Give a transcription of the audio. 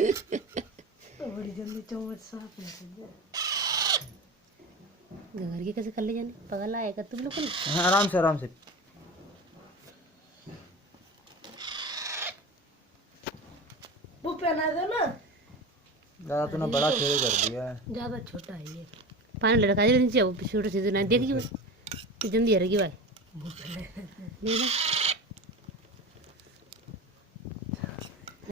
बड़ी जल्दी चम्मच साफ नहीं घर की कैसे कर ले जाने पगला आएगा तुम लोग को। हाँ आराम से आराम से। वो पहना दो ना। ज्यादा तूने बड़ा खेल कर दिया है। ज्यादा छोटा है ये। पानी ले रखा है नीचे वो छोटे से ना देखिए जल्दी आ रही भाई।